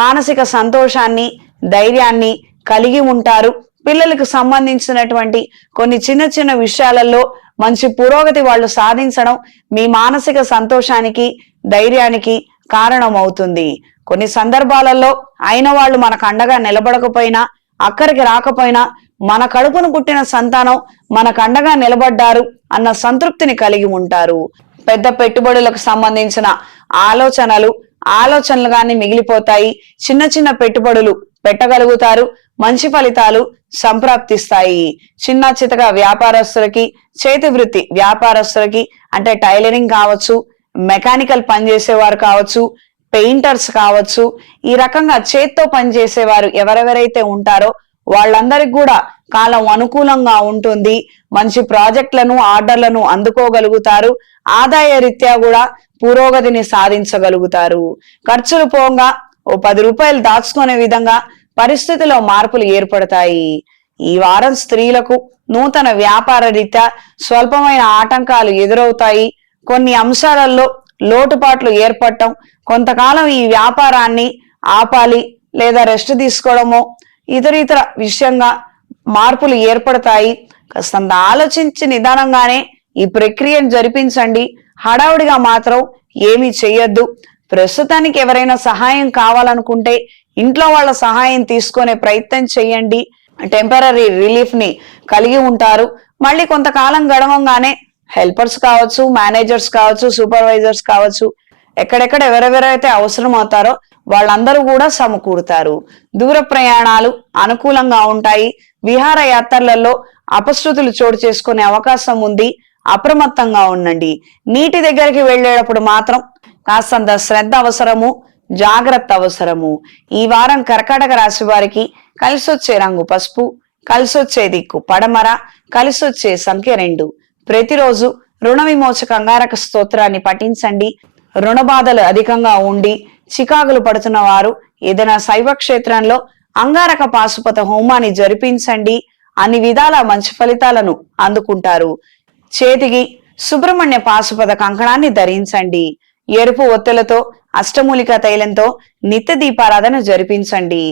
మానసిక సంతోషాన్ని ధైర్యాన్ని కలిగి ఉంటారు. పిల్లలకు సంబంధించినటువంటి కొన్ని చిన్న చిన్న విషయాలలో మంచి పురోగతి వాళ్ళు సాధించడం మీ మానసిక సంతోషానికి ధైర్యానికి కారణమవుతుంది. కొన్ని సందర్భాలలో అయిన వాళ్ళు మనకు అండగా నిలబడకపోయినా అక్కడికి రాకపోయినా మన కడుపును పుట్టిన సంతానం మనకు అండగా నిలబడ్డారు అన్న సంతృప్తిని కలిగి ఉంటారు. పెద్ద పెట్టుబడులకు సంబంధించిన ఆలోచనలు ఆలోచనలుగానే మిగిలిపోతాయి. చిన్న చిన్న పెట్టుబడులు పెట్టగలుగుతారు. మంచి ఫలితాలు సంప్రాప్తిస్తాయి. చిన్న చితగా వ్యాపారస్తులకి చేతి వృత్తి వ్యాపారస్తులకి అంటే టైలరింగ్ కావచ్చు మెకానికల్ పనిచేసేవారు కావచ్చు పెయింటర్స్ కావచ్చు ఈ రకంగా చేత్తో పనిచేసేవారు ఎవరెవరైతే ఉంటారో వాళ్ళందరికి కూడా కాలం అనుకూలంగా ఉంటుంది. మంచి ప్రాజెక్టులను ఆర్డర్లను అందుకోగలుగుతారు. ఆదాయ రీత్యా కూడా పురోగతిని సాధించగలుగుతారు. ఖర్చులు పోగా ఓ పది రూపాయలు దాచుకునే విధంగా పరిస్థితిలో మార్పులు ఏర్పడతాయి. ఈ వారం స్త్రీలకు నూతన వ్యాపార రీత్యా స్వల్పమైన ఆటంకాలు ఎదురవుతాయి. కొన్ని అంశాలలో లోటుపాట్లు ఏర్పడటం కొంతకాలం ఈ వ్యాపారాన్ని ఆపాలి లేదా రెస్ట్ తీసుకోవడమో ఇతర ఇతర విషయంగా మార్పులు ఏర్పడతాయి. కాస్తంత ఆలోచించి నిదానంగానే ఈ ప్రక్రియను జరిపించండి. హడావుడిగా మాత్రం ఏమీ చెయ్యొద్దు. ప్రస్తుతానికి ఎవరైనా సహాయం కావాలనుకుంటే ఇంట్లో వాళ్ళ సహాయం తీసుకునే ప్రయత్నం చేయండి టెంపరీ రిలీఫ్ని కలిగి ఉంటారు. మళ్ళీ కొంతకాలం గడవంగానే హెల్పర్స్ కావచ్చు మేనేజర్స్ కావచ్చు సూపర్వైజర్స్ కావచ్చు ఎక్కడెక్కడ ఎవరెవరైతే అవసరం అవుతారో వాళ్ళందరూ కూడా సమకూరుతారు. దూర ప్రయాణాలు అనుకూలంగా ఉంటాయి. విహార యాత్రలలో అపశృతులు చోటు చేసుకునే అవకాశం ఉంది. అప్రమత్తంగా ఉండండి. నీటి దగ్గరికి వెళ్ళేటప్పుడు మాత్రం కాస్తంత శ్రద్ధ అవసరము జాగ్రత్త అవసరము. ఈ వారం కర్కాటక రాశి వారికి కలిసొచ్చే రంగు పసుపు కలిసొచ్చే దిక్కు పడమర కలిసొచ్చే సంఖ్య రెండు. ప్రతిరోజు రుణ విమోచక అంగారక స్తోత్రాన్ని పఠించండి. రుణ బాధలు అధికంగా ఉండి చికాకులు పడుతున్న వారు ఏదైనా శైవ క్షేత్రంలో అంగారక పాశుపత హోమాన్ని జరిపించండి. అన్ని విధాల మంచి ఫలితాలను అందుకుంటారు. చేతికి సుబ్రహ్మణ్య పాశుపత కంకణాన్ని ధరించండి. ఎరుపు ఒత్తులతో అష్టమూలిక తైలంతో నిత్య దీపారాధన జరిపించండి.